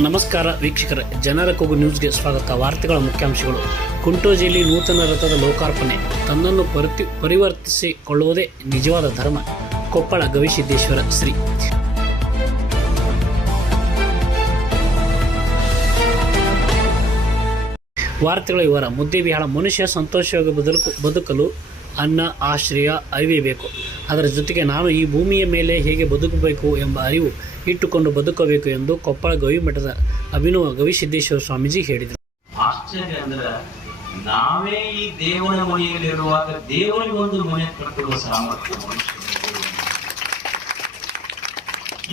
ನಮಸ್ಕಾರ ವೀಕ್ಷಕರ, ಜನರ ಕೂಗು ನ್ಯೂಸ್ಗೆ ಸ್ವಾಗತ. ವಾರ್ತೆಗಳ ಮುಖ್ಯಾಂಶಗಳು. ಕುಂಟೋಜಿಯಲ್ಲಿ ನೂತನ ರಥದ ಲೋಕಾರ್ಪಣೆ. ತನ್ನನ್ನು ಪರಿತಿ, ಪರಿವರ್ತಿಸಿಕೊಳ್ಳುವುದೇ ನಿಜವಾದ ಧರ್ಮ. ಕೊಪ್ಪಳ ಗವಿಸಿದ್ದೇಶ್ವರ ಶ್ರೀ. ವಾರ್ತೆಗಳ ವಿವರ. ಮುದ್ದೆಬಿಹಾಳ ಮನುಷ್ಯ ಸಂತೋಷವಾಗಿ ಬದುಕು, ಬದುಕಲು ಅನ್ನ, ಆಶ್ರಯ, ಅರಿವೇ ಬೇಕು. ಅದರ ಜೊತೆಗೆ ನಾನು ಈ ಭೂಮಿಯ ಮೇಲೆ ಹೇಗೆ ಬದುಕಬೇಕು ಎಂಬ ಅರಿವು ಇಟ್ಟುಕೊಂಡು ಬದುಕಬೇಕು ಎಂದು ಕೊಪ್ಪಳ ಗವಿಮಠದ ಅಭಿನವ ಗವಿಸಿದ್ದೇಶ್ವರ ಸ್ವಾಮೀಜಿ ಹೇಳಿದರು. ಆಶ್ಚರ್ಯ ಅಂದ್ರೆ ನಾವೇ ಈ ದೇವನ ಮನೆಯಲ್ಲಿರುವಾಗ ದೇವರಿಗೆ ಒಂದು ಮನೆ ಕಟ್ಟುವ ಸಾಮರ್ಥ್ಯ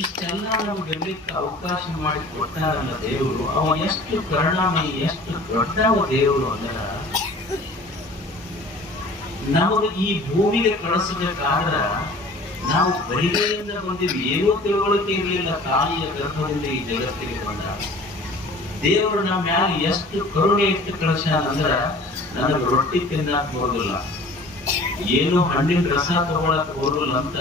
ಇಷ್ಟೆಲ್ಲ ನಮ್ಗೆ ಅವಕಾಶ ಮಾಡಿ ಕೊಟ್ಟಾರಲ್ಲ ದೇವರು, ಅವ ಎಷ್ಟು ಕರುಣಾಮಯಿ, ಎಷ್ಟು ದೊಡ್ಡವ ದೇವರು ಅಂದ್ರ ನಮಗೆ ಈ ಭೂಮಿಗೆ ಕಳಿಸಬೇಕಾದ್ರ ನಾವು ಬರಿಗೆಯಿಂದ ಬಂದಿವಿ ಏನೂ ತಿಳುವಳಿಕೆ ಇರಲಿಲ್ಲ. ತಾಯಿಯ ಗರ್ಭದಿಂದ ಈ ಜಗತ್ತಿಗೆ ಬಂದ. ದೇವರು ನಮ್ಮ ಮ್ಯಾಲ ಎಷ್ಟು ಕರುಣೆ ಇಟ್ಟು ಕಳಿಸ ಅಂದ್ರ ನನಗೆ ರೊಟ್ಟಿ ತಿನ್ನಕ್ ಹೋಗಲ್ಲ ಏನು ಹಣ್ಣಿನ ರಸ ತಗೊಳಕ್ ಹೋಗಲ್ಲ ಅಂತ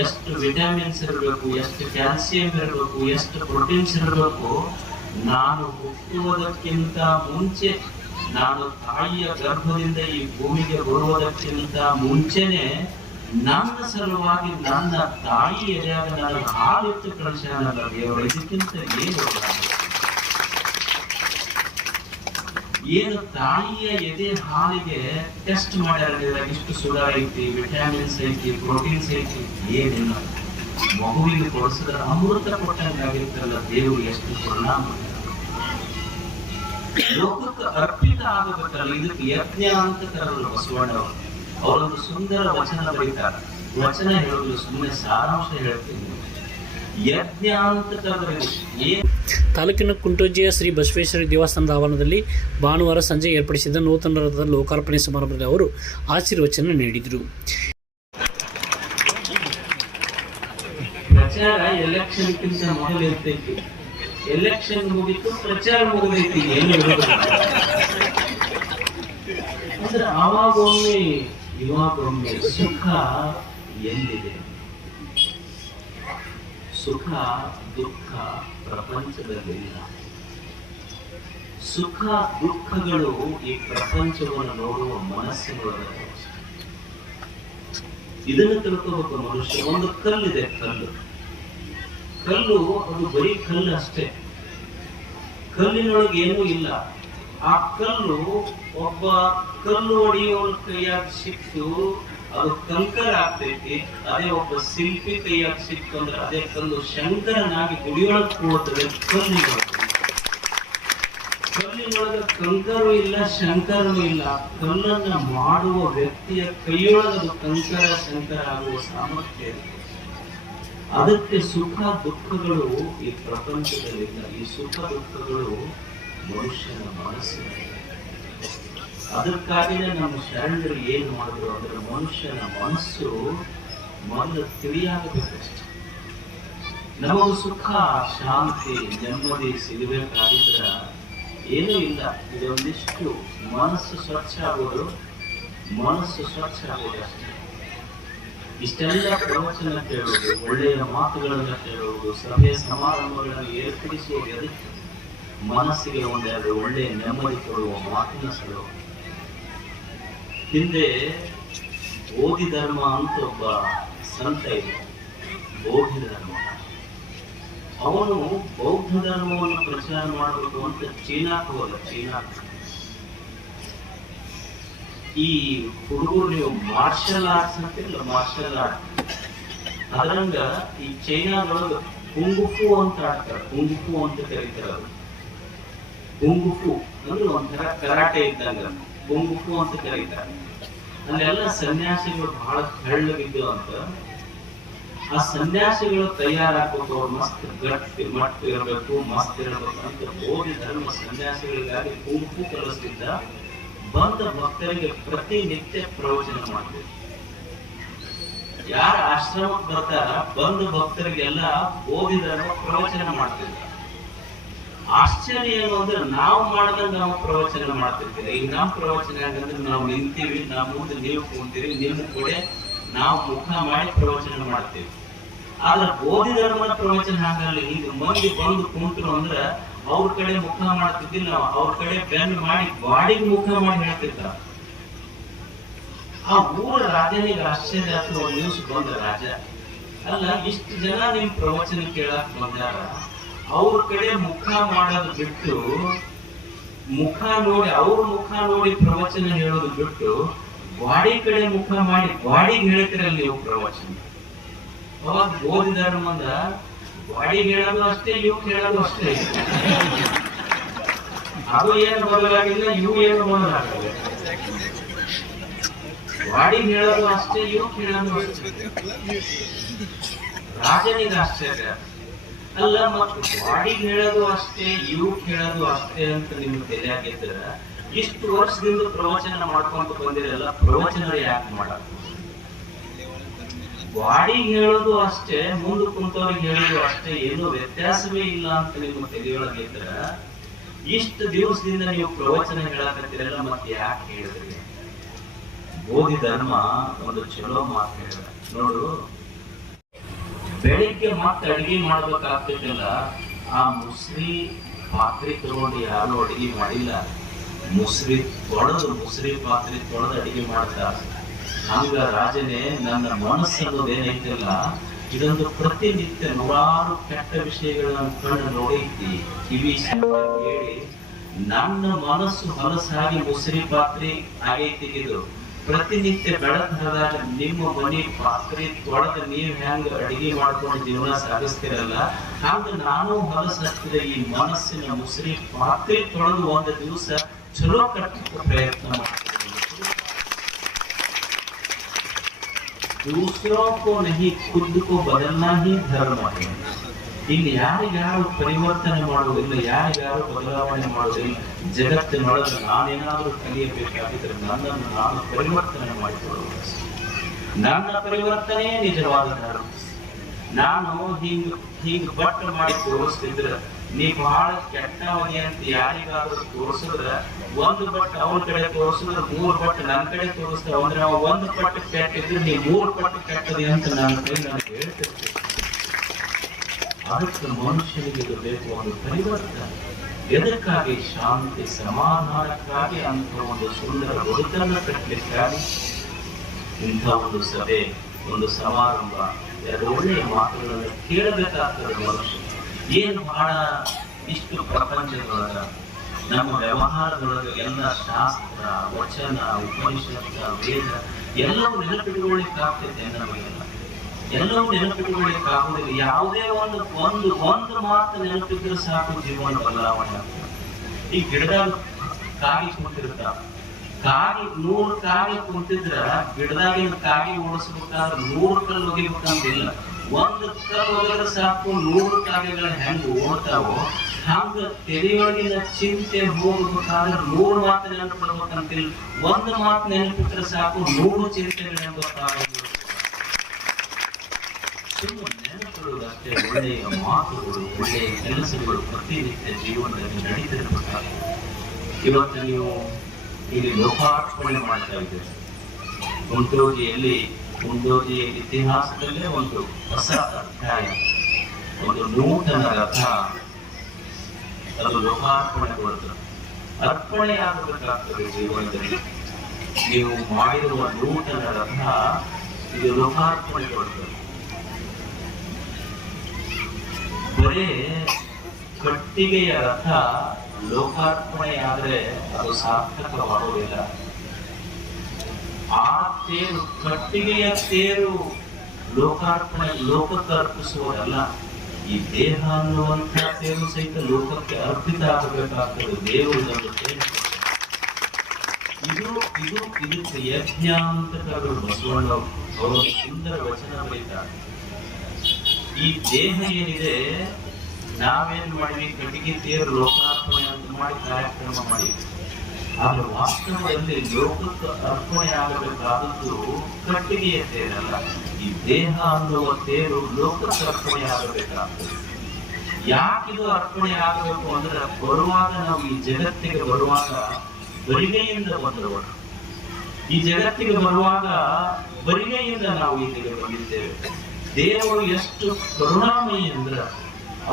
ಎಷ್ಟು ವಿಟಮಿನ್ಸ್ ಇರಬೇಕು, ಎಷ್ಟು ಕ್ಯಾಲ್ಸಿಯಂ ಇರಬೇಕು, ಎಷ್ಟು ಪ್ರೋಟೀನ್ಸ್ ಇರಬೇಕು, ನಾನು ಹುಟ್ಟುವುದಕ್ಕಿಂತ ಮುಂಚೆ, ನಾನು ತಾಯಿಯ ಗರ್ಭದಿಂದ ಈ ಭೂಮಿಗೆ ಬರುವುದಕ್ಕಿಂತ ಮುಂಚೆನೆ ನನ್ನ ಸಲುವಾಗಿ ನನ್ನ ತಾಯಿ ಎದೆಯಾಗ ನಾನು ಹಾಲಿತ್ತು ಕಳಿಸ್ಯಾನಲ್ಲ ದೇವರು, ಇದಕ್ಕಿಂತ ಏನು? ಏನು ತಾಯಿಯ ಎದೆ ಹಾಲಿಗೆ ಟೆಸ್ಟ್ ಮಾಡ್ಯಾರ ಇಷ್ಟು ಸುಡರ್ ಐತಿ ವಿಟಮಿನ್ಸ್ ಐತಿ ಪ್ರೋಟೀನ್ಸ್ ಐತಿ, ಏನಿಲ್ಲ. ಮಗುವಿಗೆ ಕೊಡಿಸಿದ್ರೆ ಅಮೃತ ಕೊಟ್ಟಂಗಾಗಿರ್ತಲ್ಲ ದೇವರು ಎಷ್ಟು ಪರಿಣಾಮ ಲೋಕಕ್ಕೆ ಅರ್ಪಿತ ಆಗಬೇಕಲ್ಲ, ಇದಕ್ಕೆ ಯಜ್ಞ ಅಂತ ಕರಲ್ಲ ಬಸವಣ್ಣ ಅವರು ಅವರೊಂದು ಸುಂದರ ವಚನ ಬರೀತಾರೆ ವಚನ ಹೇಳೋದು ಸುಮ್ಮನೆ ಸಾರಾಂಶ ಹೇಳ್ತೀನಿ ಯಜ್ಞ ಅಂತ ಕರೆದ್ರೆ ಏನ್ ತಾಲೂಕಿನ ಕುಂಟೋಜಿಯ ಶ್ರೀ ಬಸವೇಶ್ವರಿ ದೇವಸ್ಥಾನದ ಆವರಣದಲ್ಲಿ ಭಾನುವಾರ ಸಂಜೆ ಏರ್ಪಡಿಸಿದ ನೂತನ ರಥದ ಲೋಕಾರ್ಪಣೆ ಸಮಾರಂಭದಲ್ಲಿ ಅವರು ಆಶೀರ್ವಚನ ನೀಡಿದರು. ಪ್ರಚಾರ ಮೊದಲು ಇರ್ತೈತಿ ಎಲೆಕ್ಷನ್ ಮುಗಿತು ಪ್ರಚಾರ ಮುಗಿದೈತಿ ಏನು. ಅಂದ್ರೆ ಇವಾಗೊಮ್ಮೆ ಸುಖ ಎಂದಿದೆ? ಸುಖ, ದುಃಖ ಪ್ರಪಂಚದಲ್ಲಿಲ್ಲ. ಸುಖ, ದುಃಖಗಳು ಈ ಪ್ರಪಂಚವನ್ನು ನೋಡುವ ಮನಸ್ಸಿನೊಳಗೆ ಇದನ್ನು ತಿಳ್ಕೋಬೇಕು ಮನುಷ್ಯ, ಒಂದು ಕಲ್ಲಿದೆ ಕಲ್ಲು. ಕಲ್ಲು ಅದು ಬರೀ ಕಲ್ಲು ಅಷ್ಟೇ. ಕಲ್ಲಿನೊಳಗೆ ಏನೂ ಇಲ್ಲ. ಆ ಕಲ್ಲು ಒಬ್ಬ ಕಲ್ಲು ಹೊಡೆಯುವವನ ಕೈಯಾಗ ಸಿಕ್ತು ಅದು ಕಂಕರ ಆಗ್ತೈತಿ. ಅದೇ ಒಬ್ಬ ಶಿಲ್ಪಿ ಕೈಯಾಗ ಸಿಕ್ತು ಅಂದ್ರೆ ಅದೇ ಕಲ್ಲು ಶಂಕರನಾಗಿ ಗುಡಿಯೊಳಗೆ ಕೂಡುತ್ತದೆ ಕಲ್ಲಿನೊಳಗೆ. ಕಲ್ಲಿನೊಳಗ ಕಂಕರು ಇಲ್ಲ, ಶಂಕರನು ಇಲ್ಲ. ಕಲ್ಲನ್ನ ಮಾಡುವ ವ್ಯಕ್ತಿಯ ಕೈಯೊಳಗ ಕಂಕರ, ಶಂಕರ ಆಗುವ ಸಾಮರ್ಥ್ಯ ಅದಕ್ಕೆ ಸುಖ ದುಃಖಗಳು ಈ ಪ್ರಪಂಚದಲ್ಲಿಲ್ಲ. ಈ ಸುಖ ದುಃಖಗಳು ಮನುಷ್ಯನ ಮನಸ್ಸಿನಲ್ಲಿ ಅದಕ್ಕಾಗಿಯೇ ನಮ್ಮ ಶರಣರು ಏನು ಮಾಡಿದ್ರು ಅಂದ್ರೆ ಮನುಷ್ಯನ ಮನಸ್ಸು ಮೊದಲು ತಿಳಿಯಾಗಬೇಕಷ್ಟೆ. ನಮಗೂ ಸುಖ, ಶಾಂತಿ, ನೆಮ್ಮದಿ ಸಿಗಬೇಕಾಗಿದ್ರ ಏನೂ ಇಲ್ಲ. ಇದೊಂದಿಷ್ಟು ಮನಸ್ಸು ಸ್ವಚ್ಛ ಆಗೋದು ಮನಸ್ಸು ಸ್ವಚ್ಛ ಆಗೋದು ಅಷ್ಟೇ. ಇಷ್ಟೆಲ್ಲ ಪ್ರವಚನ ಕೇಳುವುದು ಒಳ್ಳೆಯ ಮಾತುಗಳನ್ನು ಕೇಳುವುದು ಸಭೆ ಸಮಾರಂಭಗಳನ್ನು ಏರ್ಪಡಿಸುವುದು ಎದಕ್ಕೆ? ಮನಸ್ಸಿಗೆ ಒಂದೆರಡು ಒಳ್ಳೆಯ ನೆಮ್ಮದಿ ಕೊಡುವ ಮಾತಿನ ಸಲುವ. ಹಿಂದೆ ಬೋಧಿ ಧರ್ಮ ಅಂತ ಒಬ್ಬ ಸಂತ ಇದೆ ಬೋಧಿ ಧರ್ಮ. ಅವನು ಬೌದ್ಧ ಧರ್ಮವನ್ನು ಪ್ರಚಾರ ಮಾಡಬೇಕು ಅಂತ ಚೀನಾಕ್ಕೆ ಹೋದ ಚೀನಾ ಈ ಹುಡುಗರು ನೀವು ಮಾರ್ಷಲ್ ಆರ್ಟ್ಸ್ ಅಂತಿಲ್ಲ ಮಾರ್ಷಲ್ ಆರ್ಟ್ ಅದರಂಗ ಈ ಚೈನಾದೊಳಗೆ ಕುಂಗುಪು ಅಂತ ಆಡ್ತಾರೆ ಕುಂಗುಪು ಅಂತ ಕರೀತಾರೆ ಕುಂಗುಫು ಅಂದ್ರೆ ಒಂಥರ ಕರಾಟೆ ಇದ್ದಂಗ ಬೊಂಗುಫು ಅಂತ ಕರೀತಾರೆ. ಅಲ್ಲೆಲ್ಲ ಸನ್ಯಾಸಿಗಳು ಬಹಳ ತೆಳ್ಳಗಿದ್ದು ಅಂತ. ಆ ಸನ್ಯಾಸಿಗಳು ತಯಾರಾಗಬೇಕು ಅವ್ರು ಮಸ್ತ್ ಗಟ್ಟಿ ಮಟ್ಟ ಇರಬೇಕು, ಮಸ್ತ್ ಇರಬೇಕು ಅಂತ ಬೋಧಿ ಧರ್ಮ ಸನ್ಯಾಸಿಗಳಿಗಾಗಿ ಗುಂಪು ಕಲಿಸ್ತಿದ್ದ. ಬಂದ ಭಕ್ತರಿಗೆ ಪ್ರತಿನಿತ್ಯ ಪ್ರವಚನ ಮಾಡಬೇಕು ಯಾರ ಆಶ್ರಮಕ್ಕೆ ಬರ್ತಾರ, ಬಂದ ಭಕ್ತರಿಗೆಲ್ಲ ಧರ್ಮ ಪ್ರವಚನ ಮಾಡ್ತಿದ್ದ ಆಶ್ಚರ್ಯ ಏನು ಅಂದ್ರೆ ನಾವು ಮಾಡದಂಗ ನಾವು ಪ್ರವಚನ ಮಾಡ್ತಿರ್ತೀವಿ. ಈಗ ನಮ್ಮ ಪ್ರವಚನ ಯಾಕಂದ್ರೆ ನಾವು ನಿಂತೀವಿ, ನಾವು ಮುಂದೆ ನೀವು ಕುಂತೀರಿ, ನಿಮ್ಮ ಕೂಡ ನಾವು ಮುಖ ಮಾಡಿ ಪ್ರವಚನ ಮಾಡ್ತೀವಿ. ಆದ್ರೆ ಬೋಧಿ ಧರ್ಮದ ಪ್ರವಚನ ಹಾಗಲ್ಲ. ಈಗ ಮಂದಿ ಬಂದು ಕುಂತರು ಅಂದ್ರ ಅವ್ರ ಕಡೆ ಮುಖ ಮಾಡ್ತಿದ್ದಿಲ್ಲ ನಾವು. ಅವ್ರ ಕಡೆ ಬೆನ್ ಮಾಡಿ ಬಾಡಿಗೆ ಮುಖ ಮಾಡಿ ಹೇಳ್ತಿರ್ತಾರ. ಆ ಊರ ರಾಜನಿಗೆ ಆಶ್ಚರ್ಯ ಅಥವಾ ನ್ಯೂಸ್ ಬಂದ ರಾಜ, ಅಲ್ಲ, ಇಷ್ಟು ಜನ ನಿಮ್ ಪ್ರವಚನ ಕೇಳಕ್ ಬಂದಾರ. ಅವ್ರ ಕಡೆ ಮುಖ ಮಾಡೋದು ಬಿಟ್ಟು, ಮುಖ ನೋಡಿ, ಅವ್ರ ಮುಖ ನೋಡಿ ಪ್ರವಚನ ಹೇಳೋದು ಬಿಟ್ಟು ಬಾಡಿ ಕಡೆ ಮುಖ ಮಾಡಿ ಗ್ವಾಡಿಗೆ ಹೇಳ್ತಿರಲ್ಲ ನೀವು ಪ್ರವಚನ. ಅವಾಗ ಓದಿದಾರ ಮುಂದ ಬಾಡಿ ಹೇಳೋದು ಅಷ್ಟೇ ಇವ್ ಹೇಳೋದು ಅಷ್ಟೇ. ಅದು ಏನು ಬದಲಾಗಿಲ್ಲ ಇವು ಏನು ಬದಲಾಗಿಲ್ಲ. ಬಾಡಿ ಹೇಳೋದು ಅಷ್ಟೇ ಇವ್ ಹೇಳೋದು ಅಷ್ಟೇ. ರಾಜನಿಗೆ ಆಶ್ಚರ್ಯ. ಅಲ್ಲ, ಮತ್ತು ಬಾಡಿಗೆ ಹೇಳೋದು ಅಷ್ಟೇ ಇವು ಹೇಳೋದು ಅಷ್ಟೇ ಅಂತ ನಿಮ್ಗೆ ತಿಳಿಯಾಗಿದ್ರ ಇಷ್ಟು ವರ್ಷದಿಂದ ಪ್ರವಚನ ಮಾಡ್ಕೊಂತ ಬಂದಿರಲ್ಲ ಪ್ರವಚನ ಯಾಕೆ ಮಾಡಕ್ ಬಾಡಿಗೆ ಹೇಳೋದು ಅಷ್ಟೇ, ಮುಂದೆ ಕುಂತವ್ರಿಗೆ ಹೇಳೋದು ಅಷ್ಟೇ, ಏನು ವ್ಯತ್ಯಾಸವೇ ಇಲ್ಲ ಅಂತ ನಿಮ್ಗೆ ತಿಳಿಯೊಳಗಿದ್ರ ಇಷ್ಟು ದಿವಸದಿಂದ ನೀವು ಪ್ರವಚನ ಹೇಳಕತ್ತಿರಲ್ಲ, ಮತ್ತೆ ಯಾಕೆ ಹೇಳಿದ್ರಿ? ಬೋಧಿ ಧರ್ಮ ಒಂದು ಚಲೋ ಮಾತು ಹೇಳಿದ. ನೋಡು ಬೆಳಿಗ್ಗೆ ಮತ್ತೆ ಅಡಿಗೆ ಮಾಡ್ಬೇಕಾಗ್ತಿದ್ದಿಲ್ಲ. ಆ ಮುಸ್ರಿ ಪಾತ್ರೆ ತಗೊಂಡು ಯಾರು ಅಡಿಗೆ ಮಾಡಿಲ್ಲ. ಮುಸ್ರಿ ತೊಳೆದು, ಮುಸ್ರಿ ಪಾತ್ರೆ ತೊಳೆದು ಅಡಿಗೆ ಮಾಡ್ತಾರ ಹಂಗ ರಾಜನೇ ನನ್ನ ಮನಸ್ಸು ಏನೈತಿಲ್ಲ. ಇದೊಂದು ಪ್ರತಿನಿತ್ಯ ನೂರಾರು ಕೆಟ್ಟ ವಿಷಯಗಳನ್ನು ಕಣ್ಣು ನೋಡೈತಿ ಕಿವಿ ಹೇಳಿ, ನನ್ನ ಮನಸ್ಸು ಹೊಲಸಾಗಿ ಮುಸ್ರಿ ಪಾತ್ರೆ ಇದು ಪ್ರತಿನಿತ್ಯ ಬೆಳಕಾದಾಗ ನಿಮ್ಮ ಮನೆ ಪಾತ್ರೆ ತೊಳೆದ ನೀವ್ ಹೆಂಗ ಅಡಿಗೆ ಮಾಡ್ಕೊಂಡು ಜೀವನ ಸಾಗಿಸ್ತಿರಲ್ಲ ಹಾಗ ನಾನು ಹೊಲಸ ಹತ್ತಿದ ಈ ಮನಸ್ಸಿನ ಮುಸ್ರಿ ಪಾತ್ರೆ ತೊಳೆದು ಒಂದು ದಿವಸ ಚಲೋ ಕಟ್ಟಕ್ಕೆ ಪ್ರಯತ್ನ ಮಾಡ್ತೀನಿ दूसरों को नहीं खुद को बदलना ही धर्म है ಇಲ್ಲಿ ಯಾರಿಗಾರು ಪರಿವರ್ತನೆ ಮಾಡುವುದಿಲ್ಲ, ಯಾರಿಗಾರು ಬದಲಾವಣೆ ಮಾಡುವುದಿಲ್ಲ. ಜಗತ್ತಿನೊಳಗೆ ನಾನೇನಾದ್ರೂ ಕಲಿಯಬೇಕಾಗಿದ್ರೆ ನನ್ನನ್ನು ನಾನು ಪರಿವರ್ತನೆ ಮಾಡಿಕೊಳ್ಳುವ ನನ್ನ ಪರಿವರ್ತನೆ ನಿಜವಾದ ಧರ್ಮ. ನಾನು ಹಿಂಗ್ ಹಿಂಗ್ ಬಟ್ ಮಾಡಿ ತೋರಿಸ್ತಿದ್ರೆ ನೀ ಬಹಳ ಕೆಟ್ಟವನಿ ಅಂತ ಯಾರಿಗಾದ್ರೂ ತೋರಿಸಿದ್ರೆ, ಒಂದು ಬಟ್ ಅವನ ಕಡೆ ತೋರಿಸಿದ್ರೆ, ಮೂರು ಬಟ್ ನನ್ನ ಕಡೆ ತೋರಿಸ್ತಾವ ಅಂದ್ರೆ ಒಂದು ಪಟ್ಟು ಕೆಟ್ಟಿದ್ರೆ ನೀ ಮೂರು ಪಟ್ಟು ಕೆಟ್ಟದಿ ಅಂತ ನನ್ನ ಕೈ ನನಗೆ ಹೇಳ್ತಿರ್ತೀನಿ. ಅದಕ್ಕೆ ಮನುಷ್ಯನಿಗೆ ಇರಬೇಕು ಒಂದು ಪರಿವರ್ತನೆ. ಎದಕ್ಕಾಗಿ ಶಾಂತಿ, ಸಮಾಧಾನಕ್ಕಾಗಿ ಅಂತ ಒಂದು ಸುಂದರ ಬದುಕನ್ನು ಕಟ್ಟಲಿಕ್ಕಾಗಿ ಇಂಥ ಒಂದು ಸಭೆ, ಒಂದು ಸಮಾರಂಭ, ಎರಡು ಒಳ್ಳೆಯ ಮಾತುಗಳನ್ನು ಕೇಳಬೇಕಾಗ್ತದೆ ಮನುಷ್ಯ. ಏನು ಬಹಳ ಇಷ್ಟು ಪ್ರಪಂಚದೊಳಗ, ನಮ್ಮ ವ್ಯವಹಾರದೊಳಗೆ ಎಲ್ಲ ಶಾಸ್ತ್ರ, ವಚನ, ಉಪನಿಷತ್ತ, ವೇದ ಎಲ್ಲವೂ ನೆನಪಿಟ್ಟುಕೊಳ್ಳಿಕ್ಕಾಗ್ತದೆ ನಮಗೆಲ್ಲ ಎಲ್ಲವೂ ನೆನಪಿಟ್ಕೊಳ್ಳಿಕ್ಕೆ ಆಗುದಿಲ್ಲ ಯಾವುದೇ ಒಂದು ಒಂದು ಒಂದು ಮಾತು ನೆನಪಿದ್ರೆ ಸಾಕು ಜೀವನ ಬದಲಾವಣೆ ಈ ಗಿಡದಾಗ ಕಾಗಿ ಕುಂತಿರ್ತಾವ ಕಾಗಿ ನೂರು ಕಾಗಿ ಕುಂತಿದ್ರ ಗಿಡದಾಗಿನ ಕಾಗಿ ಓಡಿಸ್ಬೇಕಾದ್ರೆ ನೂರು ಕಲ್ಲು ಒಗಿಬೇಕಂತಿಲ್ಲ ಒಂದು ಕಲ್ಲು ಒಗಿದ್ರೆ ಸಾಕು, ನೂರು ಕಾಗೆಗಳ ಹೆಂಗ್ ಓಡ್ತಾವೋ, ಹಂಗ ತೆರೆಯೊಳಗಿನ ಚಿಂತೆ ಹೋಗ್ಬೇಕಾದ್ರೆ ನೂರು ಮಾತು ನೆನಪಿಡ್ಬೇಕಂತಿಲ್ಲ ಒಂದು ಮಾತು ನೆನಪಿಟ್ರೆ ಸಾಕು, ನೂರು ಚಿಂತೆಗಳು ಅಷ್ಟೇ ಒಳ್ಳೆಯ ಮಾತುಗಳು ಒಳ್ಳೆಯ ಕೆಲಸಗಳು ಪ್ರತಿನಿತ್ಯ ಜೀವನದಲ್ಲಿ ಇವತ್ತು ನೀವು ಇಲ್ಲಿ ಲೋಕಾರ್ಪಣೆ ಮಾಡ್ತಾ ಇದ್ದೀರಿ ಕುಂಟೋಜಿಯ ಇತಿಹಾಸದಲ್ಲೇ ಒಂದು ಹೊಸ ಅಧ್ಯಾಯ ಒಂದು ನೂತನ ರಥ ಅದು ಲೋಕಾರ್ಪಣೆಗೊಳ್ತದೆ ಅರ್ಪಣೆ ಆಗಬೇಕಾಗ್ತದೆ ಜೀವನದಲ್ಲಿ ನೀವು ಮಾಡಿರುವ ನೂತನ ರಥ ಇದು ಲೋಕಾರ್ಪಣೆಗೊಳ್ತದೆ ಬರೇ ಕಟ್ಟಿಗೆಯ ರಥ ಲೋಕಾರ್ಪಣೆ ಆದ್ರೆ ಅದು ಸಾರ್ಥಕವಾಗುವುದಿಲ್ಲ. ಆ ತೇರು ಕಟ್ಟಿಗೆಯ ತೇರು ಲೋಕಾರ್ಪಣೆ ಲೋಕಕ್ಕೆ ಅರ್ಪಿಸುವುದಲ್ಲ ಈ ದೇಹ ಅನ್ನುವಂತಹ ತೇರು ಸಹಿತ ಲೋಕಕ್ಕೆ ಅರ್ಪಿತ ಆಗಬೇಕಾಗ್ತದೆ ದೇವರು ಇದು ಇದು ಇದು ಯಜ್ಞ ಅಂತ ಕರೆದು ಬಸವಣ್ಣ ಅವರು ಸುಂದರ ವಚನ ಬರೀತಾರೆ. ಈ ದೇಹ ಏನಿದೆ, ನಾವೇನ್ ಮಾಡಿ ಕಟ್ಟಿಗೆ ತೇರು ಲೋಕಾರ್ಪಣೆ ಅಂತ ಮಾಡಿ ಕಾರ್ಯಕ್ರಮ ಮಾಡಿದ್ವಿ. ಆದ್ರೆ ವಾಸ್ತವದಲ್ಲಿ ಲೋಕಕ್ಕೆ ಅರ್ಪಣೆ ಆಗಬೇಕಾದದ್ದು ಕಟ್ಟಿಗೆಯ ತೇರಲ್ಲ ಈ ದೇಹ ಅನ್ನುವ ತೇರು ಲೋಕಕ್ಕೆ ಅರ್ಪಣೆ ಆಗಬೇಕಾಗ್ತದೆ. ಯಾಕಿದು ಅರ್ಪಣೆ ಆಗಬೇಕು ಅಂದ್ರೆ, ಬರುವಾಗ ನಾವು ಈ ಜಗತ್ತಿಗೆ ಬರುವಾಗ ಬರಿಗೆಯಿಂದ ಬಂದವರು. ಈ ಜಗತ್ತಿಗೆ ಬರುವಾಗ ಬರಿಗೆಯಿಂದ ನಾವು ಇಲ್ಲಿಗೆ ಬಂದಿದ್ದೇವೆ. ದೇವರು ಎಷ್ಟು ಕರುಣಾಮಯಿ ಅಂದ್ರೆ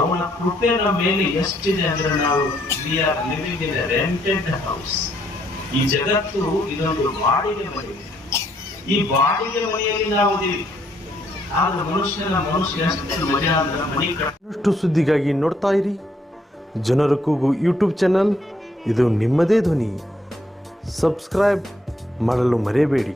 ಅವನ ಕೃಪೆ ನಮ್ಮ ಮೇಲೆ ಎಷ್ಟಿದೆ ಅಂದ್ರೆ ನಾವು we are living in rented house ಈ ಜಗತ್ತು ಇದೊಂದು ಬಾಡಿಗೆ ಮನೆ. ಈ ಬಾಡಿಗೆ ಮನೆಯಲ್ಲಿ ನಾವು ಆದ್ರೆ ಮನುಷ್ಯನ ಮನುಷ್ಯ ಎಷ್ಟು ಮಜಾ ಅಂದ್ರೆ ಮನೆ ಕಟ್ಟು ಸುದ್ದಿಗಾಗಿ ನೋಡ್ತಾ ಇರಿ. ಜನರ ಕೂಗು ಯೂಟ್ಯೂಬ್ ಚಾನಲ್ ಇದು ನಿಮ್ಮದೇ ಧ್ವನಿ. ಸಬ್ಸ್ಕ್ರೈಬ್ ಮಾಡಲು ಮರೆಯಬೇಡಿ.